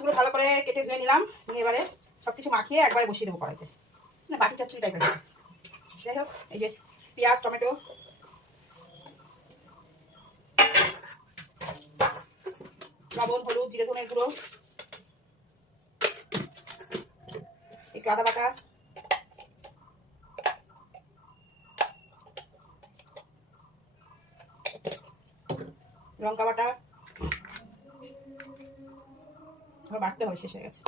মাছগুলো ভালো করে কেটে ধুয়ে নিলাম, নিয়ে এবারে সব কিছু মাখিয়ে একবারে বসিয়ে দেবো কড়াইতে, না বাটি চচ্চড়ি টাইপের। যাই হোক, এই যে পেঁয়াজ, টমেটো, লবণ, হলুদ, জিরে ধনের গুঁড়ো, একটু আদা বাটা, লঙ্কা বাটা, আমার বাটতে হবে, শেষ হয়ে গেছে।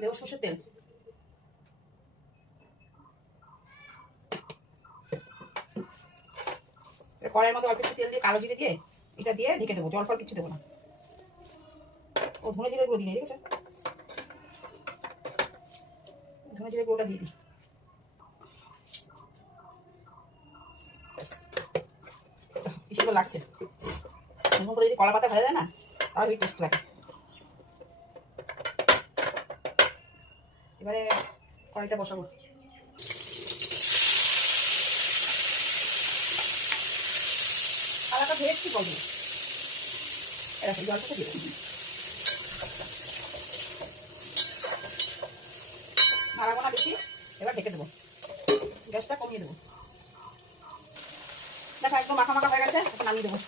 দেবো সরষের তেল, কড়াইয়ের মধ্যে অল্প একটু তেল দিয়ে কালো জিরে দিয়ে এটা দিয়ে ঢেকে দেবো, জল ফল কিছু দেবো না। ও ধনে জিরে গুঁড়ো দিয়ে দেখেছো, ধনে জিরে গুঁড়োটা দিয়ে দিই। কি সুন্দর লাগছে, এরকম করে যদি কলা পাতা ভাজা যায় না তাহলে টেস্ট লাগে। এবারে কড়াইটা বসাবো, আলাদা ভেজ কি করবো, এরকম জলটাকে দিয়ে দেবো, নাড়াবো না বেশি। এবার ঢেকে দেবো, গ্যাসটা কমিয়ে দেবো। দেখো একদম মাখা মাখা হয়ে গেছে, নামিয়ে দেবো।